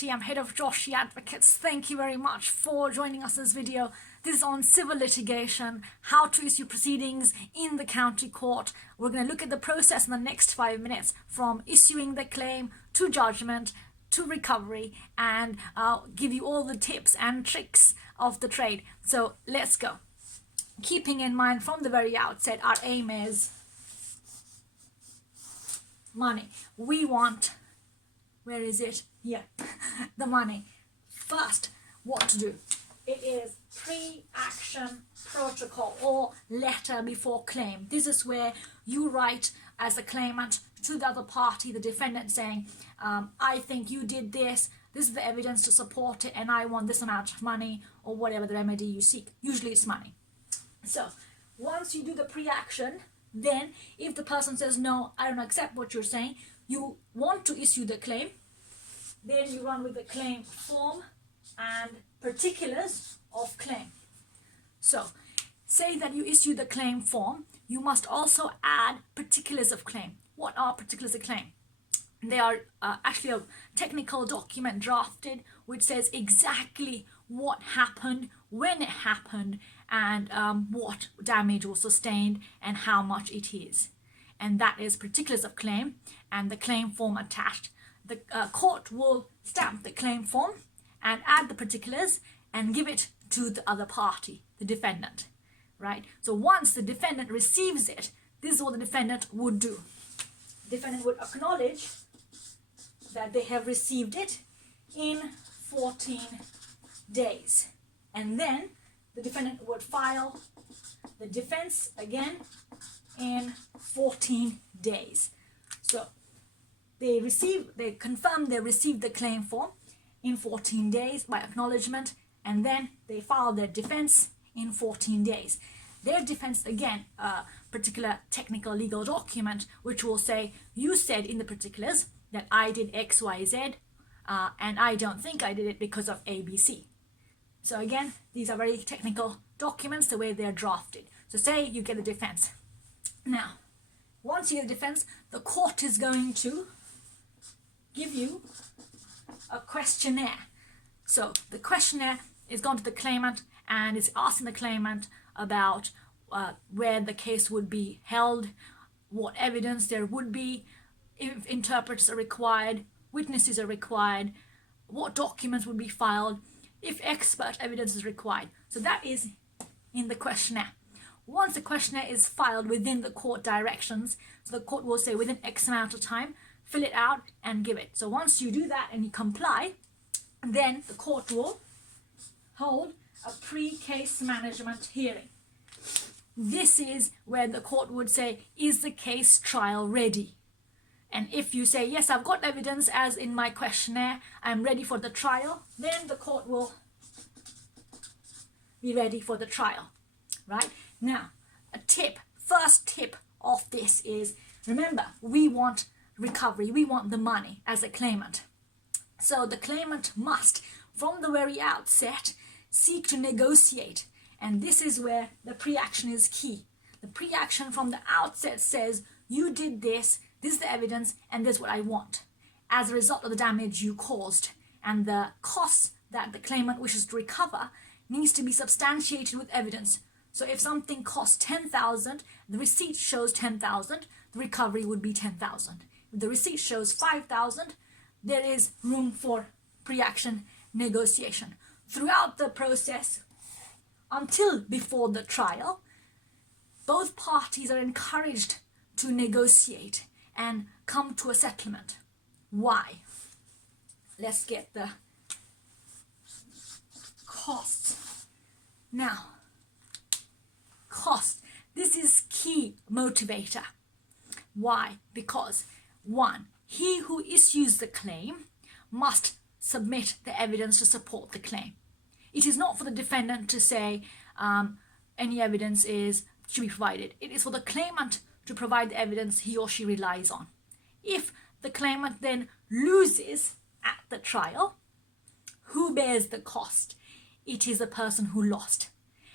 Bhatti. I'm head of Joshi Advocates. Thank you very much for joining us in this video. This is on civil litigation, how to issue proceedings in the county court. We're going to look at the process in the next 5 minutes, from issuing the claim to judgment to recovery, and give you all the tips and tricks of the trade. So let's go. Keeping in mind from the very outset, our aim is money. We want, where is it? Here, the money. First, what to do? It is pre-action protocol or letter before claim. This is where you write as a claimant to the other party, the defendant, saying, I think you did this is the evidence to support it, and I want this amount of money, or whatever the remedy you seek. Usually it's money. So once you do the pre-action, then if the person says, no, I don't accept what you're saying, you want to issue the claim, then you run with the claim form and particulars of claim. So say that you issue the claim form, you must also add particulars of claim. What are particulars of claim? They are actually a technical document drafted which says exactly what happened, when it happened, and what damage was sustained and how much it is. And that is particulars of claim and the claim form attached. The court will stamp the claim form and add the particulars and give it to the other party, the defendant, right? So once the defendant receives it, this is what the defendant would do. The defendant would acknowledge that they have received it in 14 days. And then the defendant would file the defense again in 14 days. So they confirm they received the claim form in 14 days by acknowledgement, and then they file their defense in 14 days. Their defense, again, a particular technical legal document which will say, you said in the particulars that I did X, Y, Z, and I don't think I did it because of ABC. So again, these are very technical documents, the way they're drafted. So say you get the defense. Now, once you get the defense, the court is going to give you a questionnaire. So the questionnaire is gone to the claimant and is asking the claimant about where the case would be held, what evidence there would be, if interpreters are required, witnesses are required, what documents would be filed, if expert evidence is required. So that is in the questionnaire. Once the questionnaire is filed within the court directions, so the court will say within X amount of time, fill it out and give it. So once you do that and you comply, then the court will hold a pre-case management hearing. This is where the court would say, is the case trial ready? And if you say, yes, I've got evidence as in my questionnaire, I'm ready for the trial, then the court will be ready for the trial, right? Now, first tip of this is, remember, we want recovery, we want the money as a claimant. So the claimant must, from the very outset, seek to negotiate. And this is where the pre-action is key. The pre-action from the outset says, you did this is the evidence, and this is what I want as a result of the damage you caused. And the costs that the claimant wishes to recover needs to be substantiated with evidence. So if something costs 10,000, the receipt shows 10,000, the recovery would be 10,000. If the receipt shows 5,000, there is room for pre-action negotiation. Throughout the process, until before the trial, both parties are encouraged to negotiate and come to a settlement. Why? Let's get the costs. Now, cost. This is key motivator. Why? Because, one, he who issues the claim must submit the evidence to support the claim. It is not for the defendant to say any evidence should be provided. It is for the claimant to provide the evidence he or she relies on. If the claimant then loses at the trial, who bears the cost? It is the person who lost.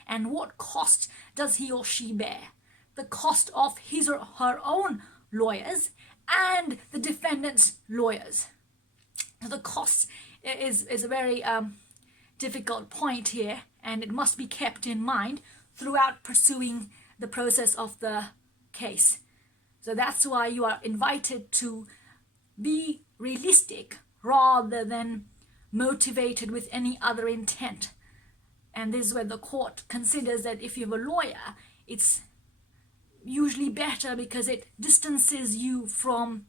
And what cost does he or she bear? The cost of his or her own lawyers and the defendant's lawyers. The costs is a very difficult point here, and it must be kept in mind throughout pursuing the process of the case. So that's why you are invited to be realistic rather than motivated with any other intent. And this is where the court considers that if you have a lawyer, it's usually better because it distances you from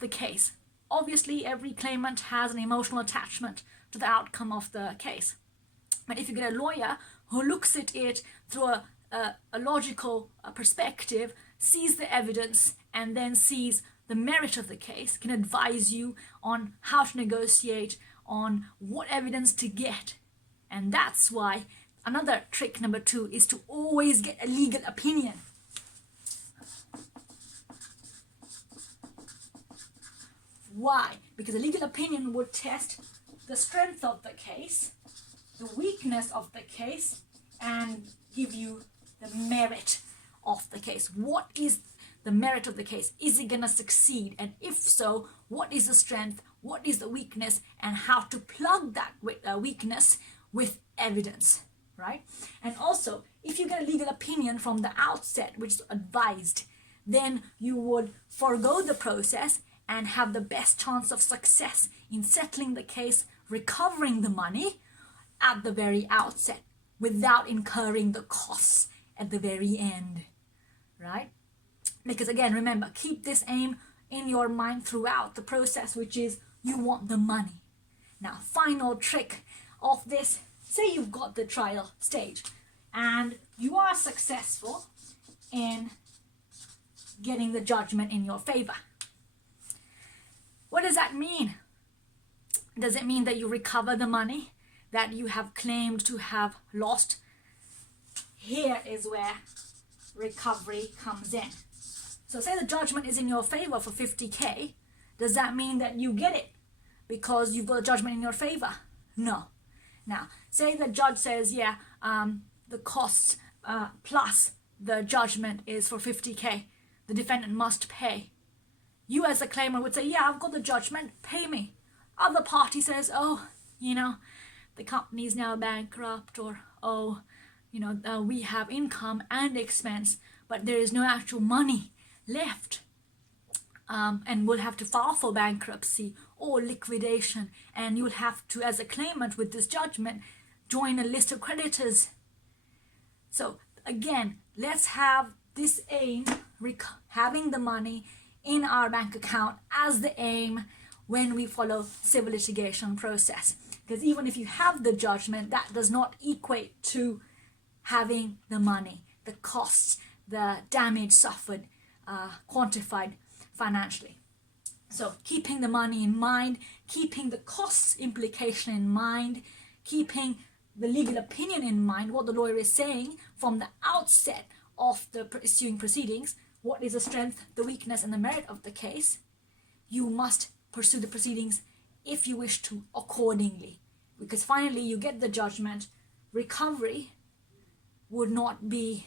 the case. Obviously, every claimant has an emotional attachment to the outcome of the case. But if you get a lawyer who looks at it through a logical perspective, sees the evidence, and then sees the merit of the case, can advise you on how to negotiate, on what evidence to get. And that's why another trick number 2 is to always get a legal opinion. Why? Because a legal opinion would test the strength of the case, the weakness of the case, and give you the merit of the case. What is the merit of the case? Is it going to succeed? And if so, what is the strength? What is the weakness? And how to plug that weakness with evidence, right? And also, if you get a legal opinion from the outset, which is advised, then you would forego the process and have the best chance of success in settling the case, recovering the money at the very outset without incurring the costs at the very end, right? Because again, remember, keep this aim in your mind throughout the process, which is you want the money. Now, final trick of this, say you've got the trial stage and you are successful in getting the judgment in your favor. What does that mean? Does it mean that you recover the money that you have claimed to have lost? Here is where recovery comes in. So say the judgment is in your favor for 50k. Does that mean that you get it because you've got a judgment in your favor? No. Now, say the judge says, yeah, the costs plus the judgment is for 50k. The defendant must pay. You as a claimant would say, yeah, I've got the judgment, pay me. Other party says, oh, the company is now bankrupt, or, oh, we have income and expense, but there is no actual money left. And we'll have to file for bankruptcy or liquidation. And you'll have to, as a claimant with this judgment, join a list of creditors. So again, let's have this aim, having the money in our bank account as the aim when we follow civil litigation process. Because even if you have the judgment, that does not equate to having the money, the costs, the damage suffered, quantified financially. So keeping the money in mind, keeping the costs implication in mind, keeping the legal opinion in mind, what the lawyer is saying from the outset of the ensuing proceedings, what is the strength, the weakness, and the merit of the case. You must pursue the proceedings if you wish to accordingly. Because finally you get the judgment. Recovery would not be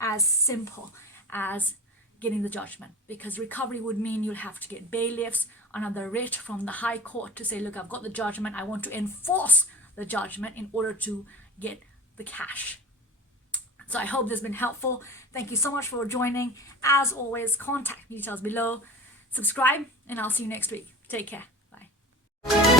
as simple as getting the judgment, because recovery would mean you'll have to get bailiffs, another writ from the High Court to say, look, I've got the judgment, I want to enforce the judgment in order to get the cash. So I hope this has been helpful. Thank you so much for joining. As always, contact details below. Subscribe, and I'll see you next week. Take care. Bye.